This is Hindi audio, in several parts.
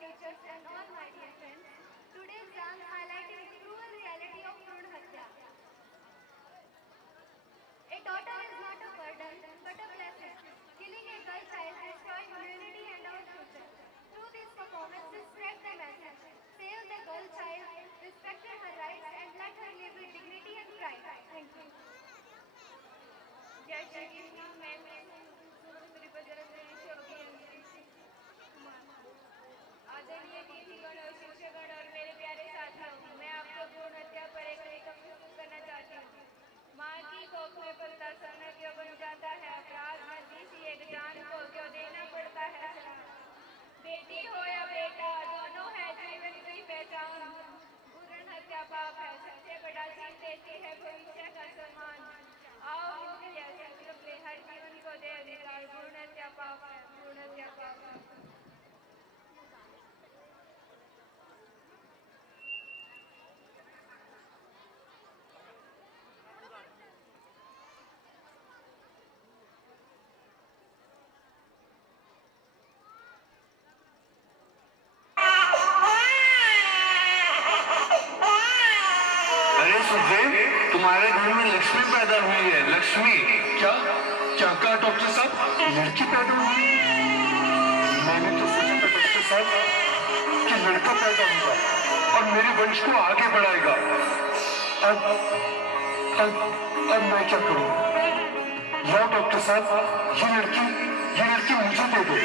teachers, and all my dear friends. Today's dance highlighting the cruel reality of Bhrun Hatya. A daughter is not a burden, but a blessing. Killing a girl child destroys humanity and our future. Through these performances, spread the message. Save the girl child, respect her rights, and let her live with dignity and pride. Thank you. जय श्री कृष्ण। मैं योगी आदरणीय अतिथिगण और शिक्षकगण और मेरे प्यारे साथियों, मैं आपको भ्रूण हत्या पर एक लेखन प्रस्तुत करना चाहती हूँ। माँ की कोख में पलता सोना क्यों बन जाता है अपराध, नदी सी एक जान को क्यों देना पड़ता है सलाम। बेटी हो या बेटा दोनों है जीवन की पहचान। भ्रूण हत्या पाप है, सबसे बड़ा छीन देती है भविष्य का सम्मान। आओ मिलकर यह संकल्प ले, हर जीवन को दे अधिकार। भ्रूण हत्या पाप है, भ्रूण हत्या पाप है। तुम्हारे घर में लक्ष्मी पैदा हुई है। लक्ष्मी क्या क्या कहा डॉक्टर साहब? लड़की पैदा हुई? मैंने तो सोचा था डॉक्टर साहब कि लड़का पैदा होगा और मेरे वंश को आगे बढ़ाएगा। अब मैं क्या करूं? लाओ डॉक्टर साहब, ये लड़की मुझे दे दो।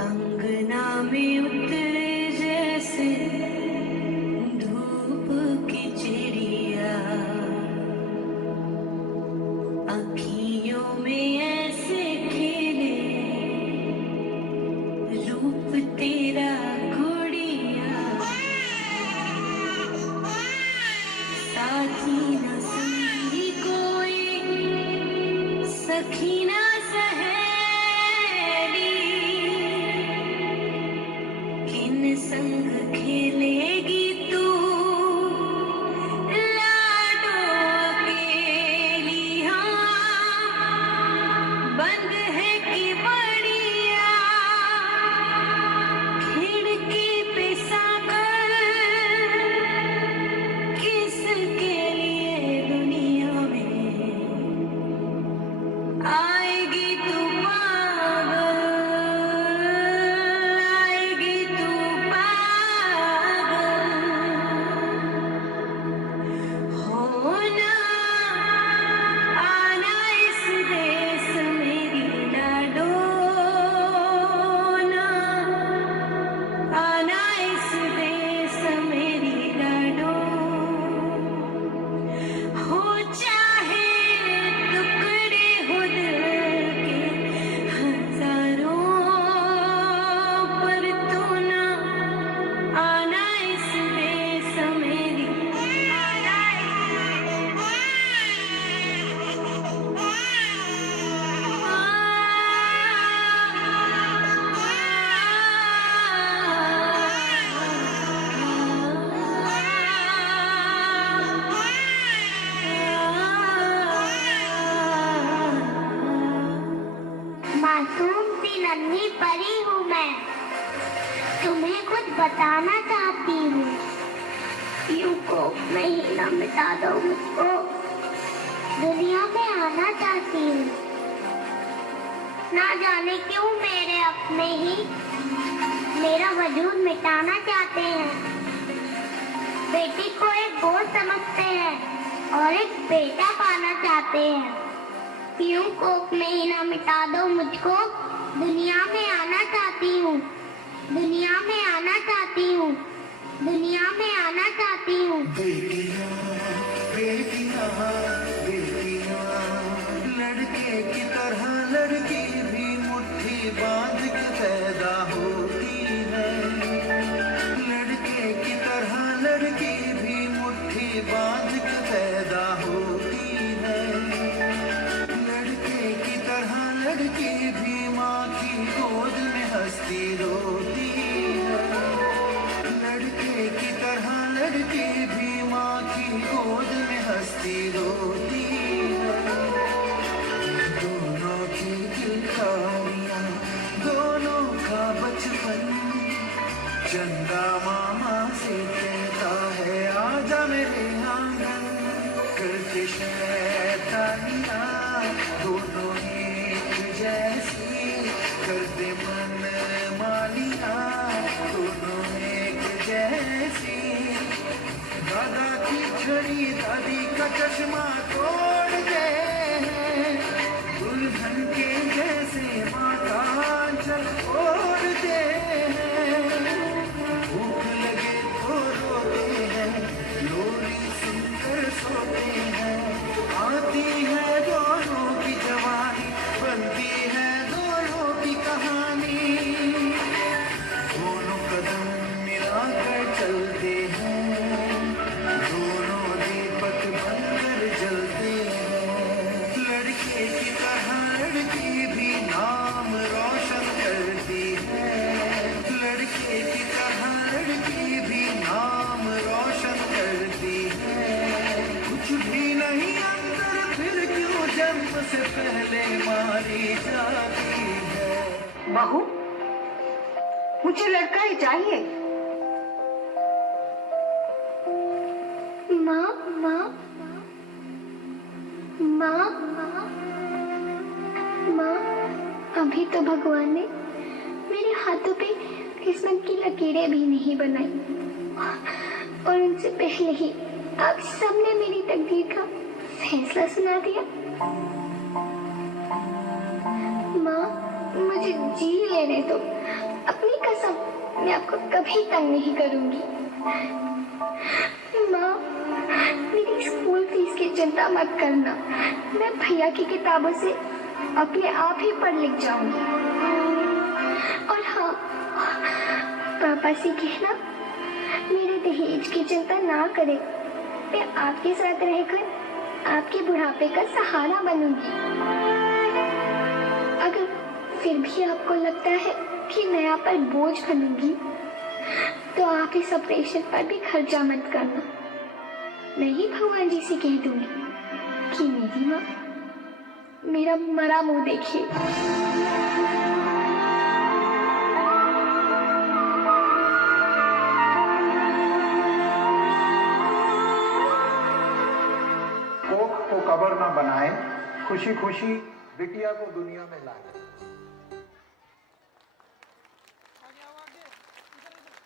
अंगना में उतरे जैसे धूप की चिड़िया, अखियों में ऐसे खिले रूप तेरा गुड़िया। साथी न संगी कोई, सखी न सहेली, किन संग खेलेगी तू लाडो अकेली। हाँ बंद है कि बढ़िया खिड़की पे साकर, किसके लिए दुनिया में आएगी तू पागल, आएगी तू पागल। होना आना इस देश मेरी लाडो, ना आना इस देश मेरी लाडो। हो चाहे टुकड़े हो दिल के हजारों, पर तू ना आना इस देश मेरी, आना मासूम सी नन्ही परी हूँ मैं, तुम्हें कुछ बताना चाहती हूँ। यूं को नहीं ना मिटा दो मुझको, दुनिया में आना चाहती हूँ। ना जाने क्यों मेरे अपने ही मेरा वजूद मिटाना चाहते हैं। बेटी को एक बोझ समझते हैं और एक बेटा पाना चाहते हैं। यूं कोख में ही ना मिटा दो मुझको, दुनिया में आना चाहती हूँ, दुनिया में आना चाहती हूँ, दुनिया में आना चाहती हूँ। बेटियां बेटियां बेटियां, लड़के की तरह लड़की भी मुट्ठी बांध के पैदा होती है। लड़के की तरह लड़की भी मुट्ठी बांध के पैदा होती है। लड़के की तरह लड़की भी माँ की गोद में हंसती रोती है। लड़के की तरह लड़की भी माँ की गोद में हंसती रोती है। दोनों की किलकारियाँ, दोनों का बचपन, चंदा मामा से कहता है आजा मेरे आंगन। करते शैतानियाँ दोनों एक जैसी, करते मन मानियाँ दोनों एक जैसी। दादा की छड़ी दादी का चश्मा तोड़ते हैं, दुल्हन के जैसे माँ का आंचल ओढ़ते हैं। भूख लगे तो रोते हैं, लोरी सुनकर सोते हैं। आती है दोनों की जवानी, बनती है दोनों की कहानी। दोनों कदम मिलाकर चलते हैं, दोनों दीपक बनकर जलते हैं। लड़के की तरह लड़की भी नाम रोशन करती है। लड़के की तरह लड़की भी नाम रोशन करती है। कुछ भी नहीं अंदर, फिर क्यों जन्म से पहले मारी जाती है। बहू, मुझे लड़का ही चाहिए। माँ माँ माँ माँ, अभी तो भगवान ने मेरे हाथों पे किस्मत की लकीरें भी नहीं बनाई, और उनसे पहले ही आप सबने मेरी तकदीर का फैसला सुना दिया। माँ, मुझे जी लेने दो, अपनी कसम, मैं आपको कभी तंग नहीं करूंगी। माँ, मेरी स्कूल फीस की चिंता मत करना, मैं भैया की किताबों से अपने आप ही पढ़ लिख जाऊंगी। और हाँ, पापा से कहना मेरे दहेज की चिंता ना करें, मैं आपके साथ रहकर आपके बुढ़ापे का सहारा बनूंगी। अगर फिर भी आपको लगता है कि मैं आप पर बोझ बनूंगी, तो आप इस ऑपरेशन पर भी खर्चा मत करना। मैं ही भगवान जी से कह दूंगी कि मेरी माँ मेरा मरा मुंह देखिए। कोख को कबर न बनाए, खुशी खुशी बिटिया को दुनिया में लाए।